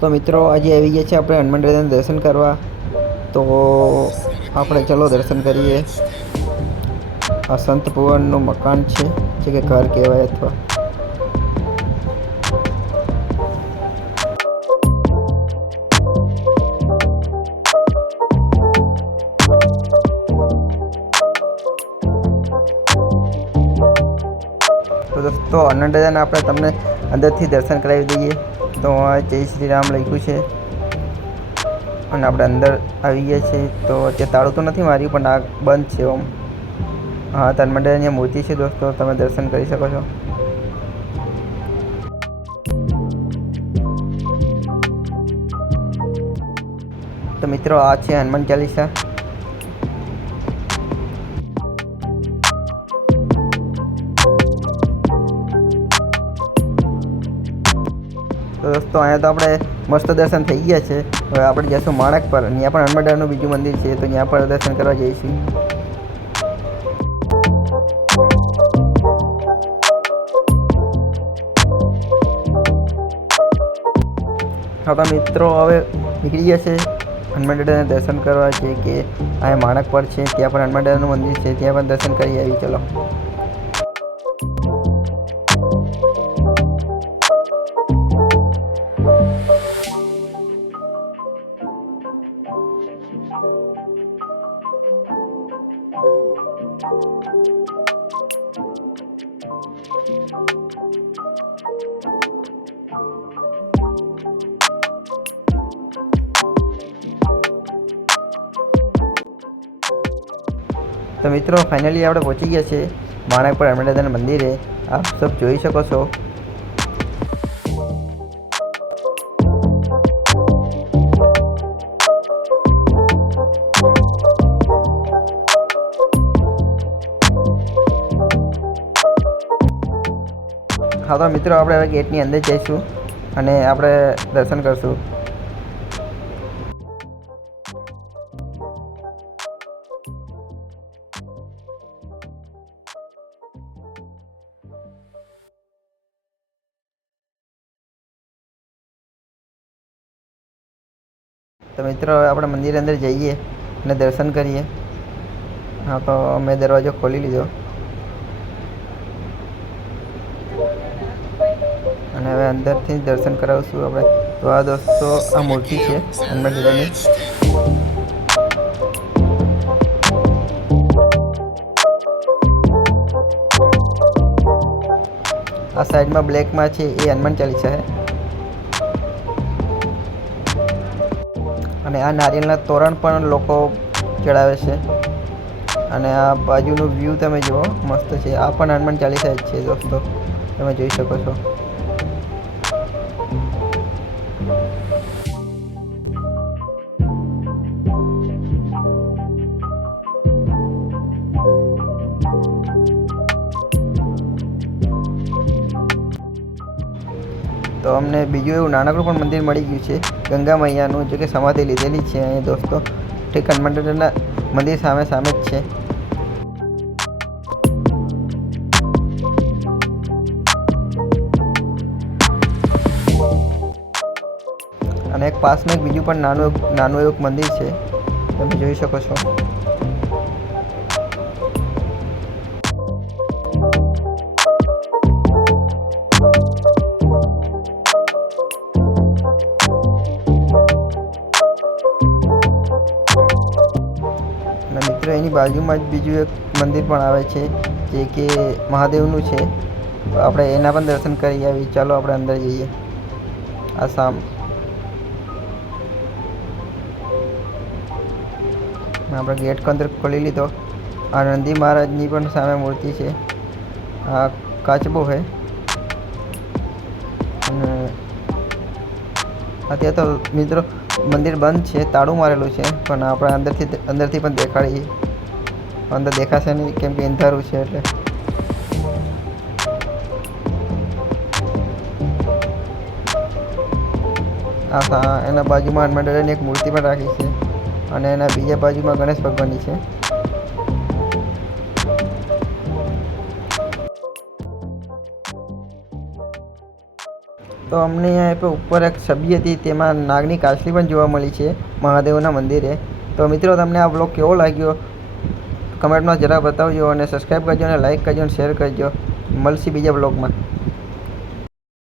તો મિત્રો આજે આવી ગયા છે આપણે હનુમાન દાદાના દર્શન કરવા. તો આપણે ચલો દર્શન કરીએ. આ સંત ભુવનનું મકાન છે, જે કે ઘર કહેવાય અથવા તો દોસ્તો હનુમાન દાદાના આપણે તમને અંદરથી દર્શન કરાવી દઈએ. તો આ જય શ્રી રામ લખ્યું છે અને આપણે અંદર આવી ગયા છીએ. તો ત્યાં તાળું તો નથી માર્યું, પણ આ બંધ છે. ઓમ હા, હનુમાન દાદાની મૂર્તિ છે દોસ્તો, તમે દર્શન કરી શકો છો. તો મિત્રો આ છે હનુમાન ચાલીસા. તો દોસ્તો અહીંયા તો આપણે મસ્ત દર્શન થઈ ગયા છે. હવે આપણે જઈશું માણક પર. ત્યાં પણ હનુમાન દાદાનું બીજું મંદિર છે, તો ત્યાં પણ દર્શન કરવા જઈશું. હા તો મિત્રો હવે નીકળી ગયા છે હનુમાન દાદાના દર્શન કરવા. છે કે અહીંયા માણક પર છે, ત્યાં પણ હનુમાન દાદાનું મંદિર છે, ત્યાં પણ દર્શન કરી આવી. ચલો. તો મિત્રો ફાઇનલી આપણે પહોંચી ગયા છે માણક પર હનુમાન દાદાના મંદિરે. આપ સબ જોઈ શકો છો. હા તો મિત્રો આપણે હવે ગેટની અંદર જઈશું અને આપણે દર્શન કરશું. તો મિત્રો હવે આપણે મંદિર અંદર જઈએ અને દર્શન કરીએ. હા તો મેં દરવાજો ખોલી લીધો અને હવે અંદરથી દર્શન કરાવશું આપણે. તો આ દોસ્તો આ મૂર્તિ છે હનુમાન દાદાની. આ સાઈડમાં બ્લેકમાં છે એ હનુમાન ચાલીસા છે. અને આ નારિયેળના તોરણ પણ લોકો ચડાવે છે. અને આ બાજુનું વ્યૂ તમે જુઓ, મસ્ત છે. આ પણ હનુમાન ચાલીસા જ છે દોસ્તો, તમે જોઈ શકો છો. તો અમને બીજું એવું નાનકડું પણ મંદિર મળી ગયું છે, ગંગા મૈયાનું, જો કે સમાધિ લીધેલી છે અહીં દોસ્તો. ઠીક હનુમાન દાદાના મંદિર સામે સામે જ છે. અને એક પાસમાં એક બીજું પણ નાનું એવું મંદિર છે, તમે જોઈ શકો છો. અને મિત્રો એની બાજુમાં જ બીજું એક મંદિર પણ આવે છે, જે કે મહાદેવનું છે. તો આપણે એના પણ દર્શન કરી આવી. ચાલો આપણે અંદર જઈએ. આ આપણે ગેટ અંદર ખોલી લીધો. આ નંદી મહારાજની પણ સામે મૂર્તિ છે. આ કાચબો છે. અને અત્યારે તો મિત્રો મંદિર બંધ છે, તાળું મારેલું છે, પણ આપણે અંદરથી પણ દેખાડીએ. અંદર દેખાશે નહીં, કેમ કે અંધારું છે એટલે. એના બાજુમાં હનુમાન દાદાની એક મૂર્તિ પણ રાખી છે અને એના બીજા બાજુમાં ગણેશ ભગવાનની છે. તો અમને અહીંયા ઉપર એક છબી હતી, તેમાં નાગની કાછલી પણ જોવા મળી છે મહાદેવના મંદિરે. તો મિત્રો, તમને આ બ્લોગ કેવો લાગ્યો કમેન્ટમાં જરા બતાવજો, અને સબસ્ક્રાઈબ કરજો, અને લાઈક કરજો, અને શેર કરજો. મળશે બીજા બ્લોગમાં.